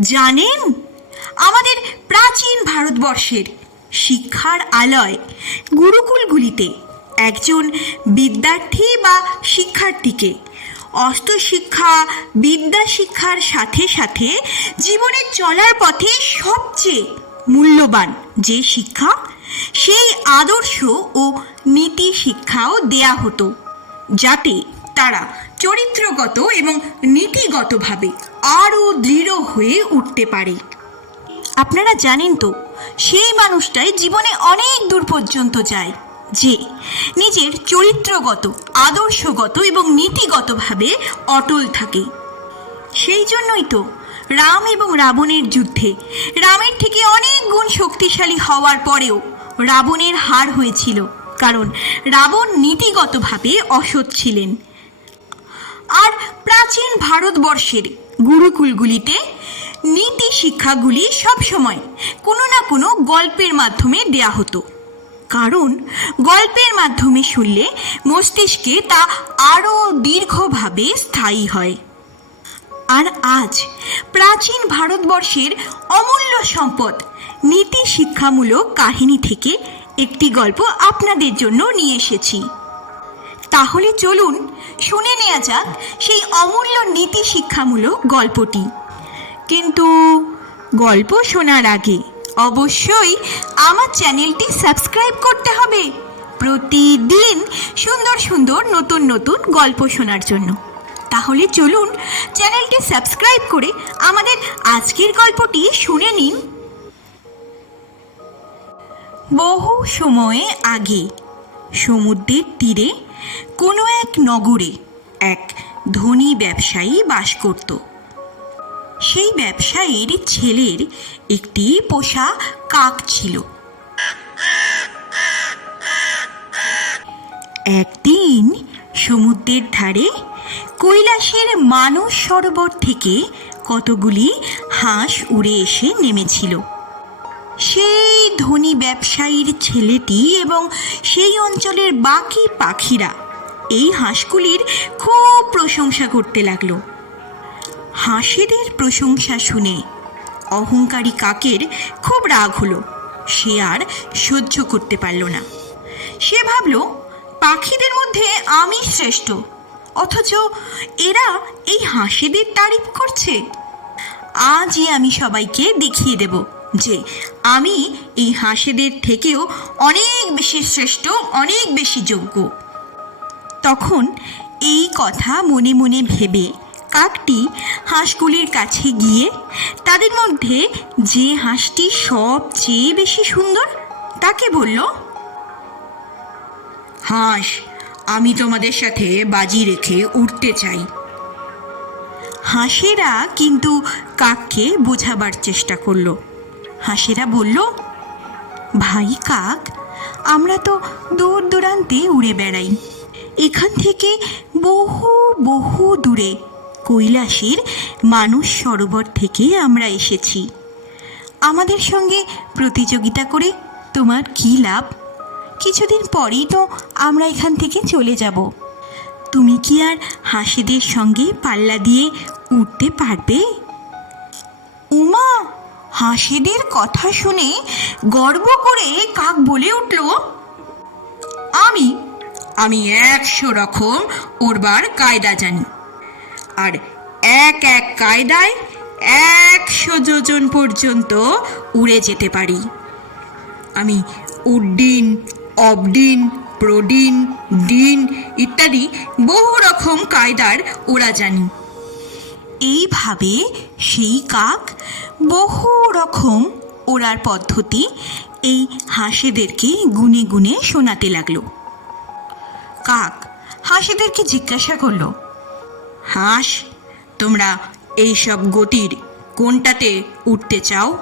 জানেন? আমাদের প্রাচীন ভারতবর্ষের শিক্ষার আলয় গুরুকুলগুলিতে একজন বিদ্যার্থী বা শিক্ষার্থীকে অস্ত্র শিক্ষা বিদ্যা শিক্ষার সাথে সাথে জীবনে চলার পথে সবচেয়ে মূল্যবান যে শিক্ষা, সেই আদর্শ ও নীতি শিক্ষাও দেয়া হতো। যাতে তারা চরিত্রগত এবং নীতিগতভাবে আরও দৃঢ় হয়ে উঠতে পারে। আপনারা জানেন তো, সেই মানুষটাই জীবনে অনেক দূর পর্যন্ত যায়, যে নিজের চরিত্রগত, আদর্শগত এবং নীতিগতভাবে অটল থাকে। সেই জন্যই তো রাম এবং রাবণের যুদ্ধে রামের থেকে অনেক গুণ শক্তিশালী হওয়ার পরেও রাবণের হার হয়েছিল, কারণ রাবণ নীতিগতভাবে অসৎ ছিলেন। আর প্রাচীন ভারতবর্ষের গুরুকুলগুলিতে নীতি শিক্ষাগুলি সবসময় কোনো না কোনো গল্পের মাধ্যমে দেয়া হতো। কারণ গল্পের মাধ্যমে শুনলে মস্তিষ্কে তা আরও দীর্ঘভাবে স্থায়ী হয়। আর আজ প্রাচীন ভারতবর্ষের অমূল্য সম্পদ নীতি শিক্ষামূলক কাহিনী থেকে একটি গল্প আপনাদের জন্য নিয়ে এসেছি। তাহলে চলুন শুনে নেওয়া যাক সেই অমূল্য নীতি শিক্ষামূলক গল্পটি। কিন্তু গল্প শোনার আগে অবশ্যই আমার চ্যানেলটি সাবস্ক্রাইব করতে হবে প্রতিদিন সুন্দর সুন্দর নতুন নতুন গল্প শোনার জন্য। তাহলে চলুন চ্যানেলটি সাবস্ক্রাইব করে আমাদের আজকের গল্পটি শুনে নিন। বহু সময়ে আগে সমুদ্রের তীরে কোনো এক নগরে এক ধনী ব্যবসায়ী বাস করত। সেই ব্যবসায়ীর ছেলের একটি পোষা কাক ছিল। একদিন সমুদ্রের ধারে কৈলাসের মানস সরোবর থেকে কতগুলি হাঁস উড়ে এসে নেমেছিল। সেই ধনী ব্যবসায়ীর ছেলেটি এবং সেই অঞ্চলের বাকি পাখিরা এই হাঁসগুলির খুব প্রশংসা করতে লাগল। হাঁসেদের প্রশংসা শুনে অহংকারী কাকের খুব রাগ হলো। সে আর সহ্য করতে পারল না। সে ভাবল, পাখিদের মধ্যে আমি শ্রেষ্ঠ, অথচ এরা এই হাঁসেদের তারিফ করছে। আজই আমি সবাইকে দেখিয়ে দেব। যে আমি এই হাঁসেদের থেকেও অনেক বেশি শ্রেষ্ঠ, অনেক বেশি যোগ্য। তখন এই কথা মনে মনে ভেবে কাকটি হাঁসগুলির কাছে গিয়ে, তাদের মধ্যে যে হাঁসটি সবচেয়ে বেশি সুন্দর, তাকে বলল, হাঁস, আমি তোমাদের সাথে বাজি রেখে উঠতে চাই। হাঁসেরা কিন্তু কাককে বোঝাবার চেষ্টা করল। হাঁসেরা বলল, ভাই কাক, আমরা তো দূর দূরান্তে উড়ে বেড়াই। এখান থেকে বহু বহু দূরে কৈলাসের মানুষ সরোবর থেকে আমরা এসেছি। আমাদের সঙ্গে প্রতিযোগিতা করে তোমার কী লাভ? কিছুদিন পরেই তো আমরা এখান থেকে চলে যাব। তুমি কি আর হাসিদের সঙ্গে পাল্লা দিয়ে উঠতে পারবে? হাসিদের কথা শুনে গর্ব করে কাক বলে উঠল, আমি আমি একশো রকম উড়বার কায়দা জানি। আর এক এক কায়দায় একশো যোজন পর্যন্ত উড়ে যেতে পারি। আমি উড্ডিন, অবডিন, প্রোডিন, ডিন ইত্যাদি বহু রকম কায়দার ওরা জানি। এইভাবে সেই কাক বহু রকম ওড়ার পদ্ধতি এই হাঁসেদেরকে গুনে গুনে শোনাতে লাগল। কাক হাঁসেদেরকে জিজ্ঞাসা করল, হাঁস, তোমরা এই সব গতির কোনটাতে উঠতে চাও?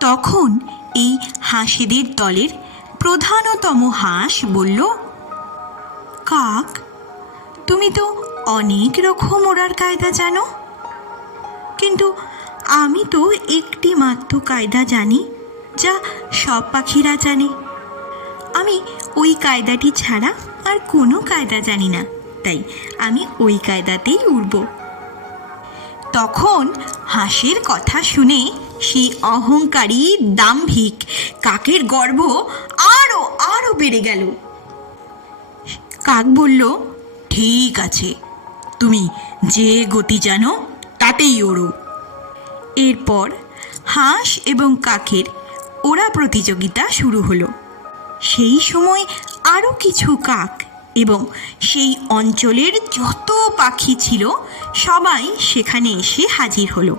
তখন এই হাঁসেদের দলের প্রধানতম হাঁস বলল, কাক, তুমি তো অনেক রকম ওড়ার কায়দা জানো। কিন্তু আমি তো একটি মাত্র কায়দা জানি, যা সব পাখিরা জানে। আমি ওই কায়দাটি ছাড়া আর কোনো কায়দা জানি না, তাই আমি ওই কায়দাতেই উড়ব। তখন হাঁসের কথা শুনে সেই অহংকারী দাম্ভিক কাকের গর্ব আরও আরও বেড়ে গেল। কাক বলল, ঠিক আছে, তুমি যে গতি জানো, তাতেই ওড়ো। এরপর হাঁস এবং কাকের ওড়া প্রতিযোগিতা শুরু হলো। সেই সময় আরও কিছু কাক এবং সেই অঞ্চলের যত পাখি ছিল, সবাই সেখানে এসে হাজির হলো।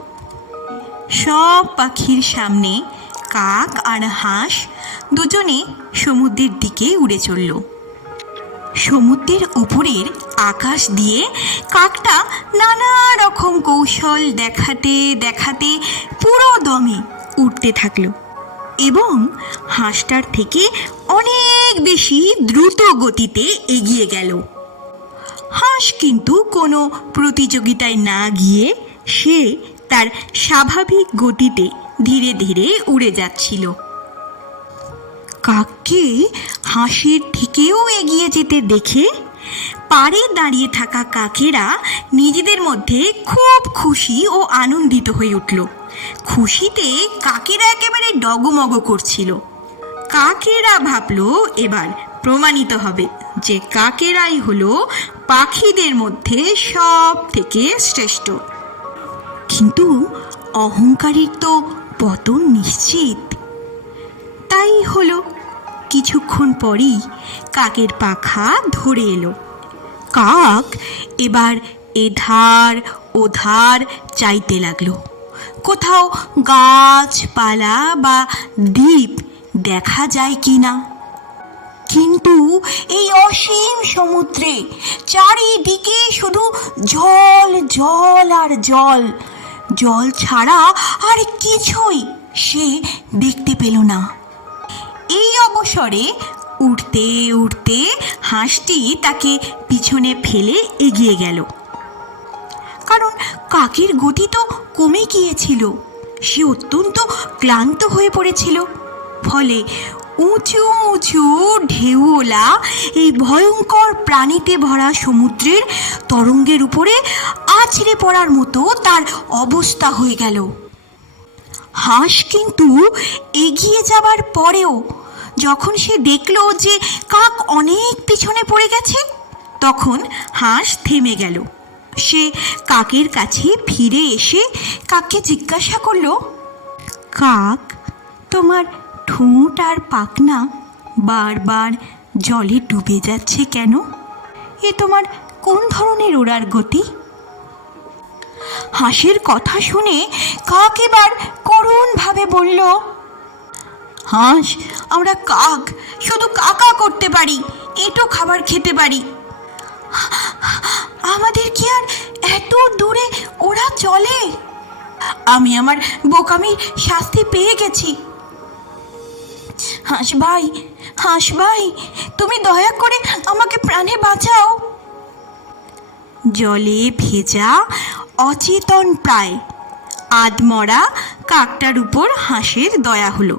সব পাখির সামনে কাক আর হাঁস দুজনে সমুদ্রের দিকে উড়ে চলল। সমুদ্রের উপরের আকাশ দিয়ে কাকটা নানা রকম কৌশল দেখাতে দেখাতে পুরো দমে উঠতে থাকল এবং হাঁসটার থেকে অনেক বেশি দ্রুত গতিতে এগিয়ে গেল। হাঁস কিন্তু কোনো প্রতিযোগিতায় না গিয়ে সে তার স্বাভাবিক গতিতে ধীরে ধীরে উড়ে যাচ্ছিল। কাককে হাঁসের থেকেও এগিয়ে যেতে দেখে পাড়ে দাঁড়িয়ে থাকা কাকেরা নিজেদের মধ্যে খুব খুশি ও আনন্দিত হয়ে উঠল। খুশিতে কাকেরা একেবারে ডগমগ করছিল। কাকেরা ভাবলো, এবার প্রমাণিত হবে যে কাকেরাই হলো পাখিদের মধ্যে সব থেকে শ্রেষ্ঠ। কিন্তু অহংকারীর তো পতন নিশ্চিত। তাই হলো কিছুক্ষণ পরই কাকের পাখা ধরে এলো। কাক এবার এধার ওধার চাইতে লাগল। কোথাও গাছপালা বা দ্বীপ দেখা যায় কি না কিন্তু এই অসীম সমুদ্রে চারিদিকে শুধু জল জল আর জল। জল ছাড়া আর কিছুই সে দেখতে পেল না। এই অবসরে উঠতে উঠতে হাঁসটি তাকে পিছনে ফেলে এগিয়ে গেল। কারণ কাকের গতি তো কমে গিয়েছিল, সে অত্যন্ত ক্লান্ত হয়ে পড়েছিল। ফলে উঁচু উঁচু ঢেউওলা এই ভয়ঙ্কর প্রাণীতে ভরা সমুদ্রের তরঙ্গের উপরে আছড়ে পড়ার মতো তার অবস্থা হয়ে গেল। হাঁস কিন্তু এগিয়ে যাবার পরেও যখন সে দেখল যে কাক অনেক পিছনে পড়ে গেছে, তখন হাঁস থেমে গেল। সে কাকের কাছে ফিরে এসে কাককে জিজ্ঞাসা করল, কাক, তোমার ঠোঁট আর পাখনা বারবার জলে ডুবে যাচ্ছে কেন? এ তোমার কোন ধরনের ওড়ার গতি? হাঁসের কথা শুনে কাক এবার করুণভাবে বলল হাঁস, আমরা কাক, শুধু কাকা করতে পারি, এটো খাবার খেতে পারি। আমাদের কি আর এত দূরে ওরা চলে? আমি আমার বোকামির শাস্তি পেয়ে গেছি। হাঁস ভাই হাঁস ভাই, তুমি দয়া করে আমাকে প্রাণে বাঁচাও। জলে ভেজা অচেতন প্রায়। আদমরা কাকটার উপর হাঁসের দয়া হলো।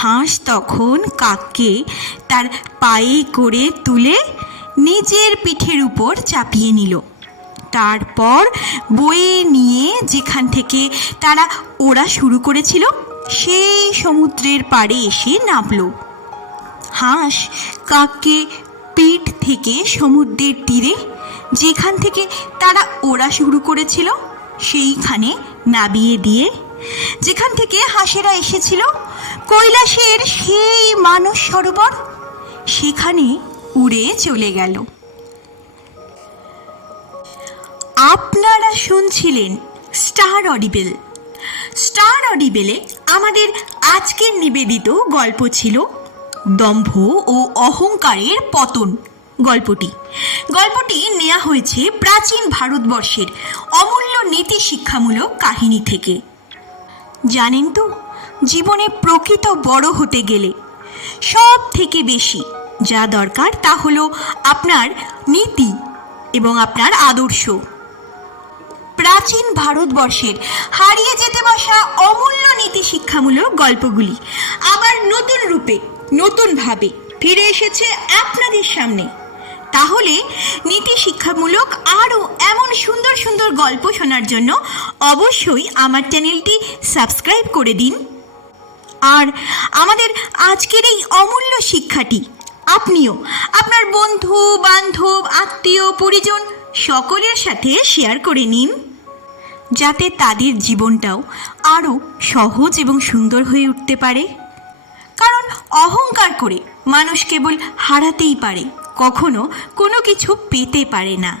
হাঁস তখন কাককে তার পায়ে করে তুলে নিজের পিঠের উপর চাপিয়ে নিল। তারপর বয়ে নিয়ে যেখান থেকে তারা ওড়া শুরু করেছিল, সেই সমুদ্রের পাড়ে এসে নামল। হাঁস কাককে পিঠ থেকে সমুদ্রের তীরে যেখান থেকে তারা ওড়া শুরু করেছিল, সেইখানে নাবিয়ে দিয়ে যেখান থেকে হাঁসেরা এসেছিল, কৈলাসের সেই মানস সরোবর সেখানে উড়ে চলে গেল। আপনারা শুনছিলেন স্টার অডিবেল। স্টার অডিবেলে আমাদের আজকের নিবেদিত গল্প ছিল দম্ভ ও অহংকারের পতন গল্পটি। গল্পটি নেওয়া হয়েছে প্রাচীন ভারতবর্ষের অমূল্য নীতি শিক্ষামূলক কাহিনী থেকে। জানেন তো, জীবনে প্রকৃত বড় হতে গেলে সব থেকে বেশি যা দরকার তা হলো আপনার নীতি এবং আপনার আদর্শ। প্রাচীন ভারতবর্ষের হারিয়ে যেতে বসা অমূল্য নীতি শিক্ষামূলক গল্পগুলি আবার নতুন রূপে, নতুনভাবে ফিরে এসেছে আপনাদের সামনে। তাহলে নীতি শিক্ষামূলক আরও এমন সুন্দর সুন্দর গল্প শোনার জন্য অবশ্যই আমার চ্যানেলটি সাবস্ক্রাইব করে দিন। আর আমাদের আজকের এই অমূল্য শিক্ষাটি, আপনিও, আপনার বন্ধু, বান্ধব, আত্মীয়, পরিজন, সকলের সাথে শেয়ার করে নিন। যাতে তাদের জীবনটাও আরও সহজ এবং সুন্দর হয়ে উঠতে পারে। কারণ অহংকার করে মানুষ কেবল হারাতেই পারে। কখনো কোনো কিছু পেতে পারে না।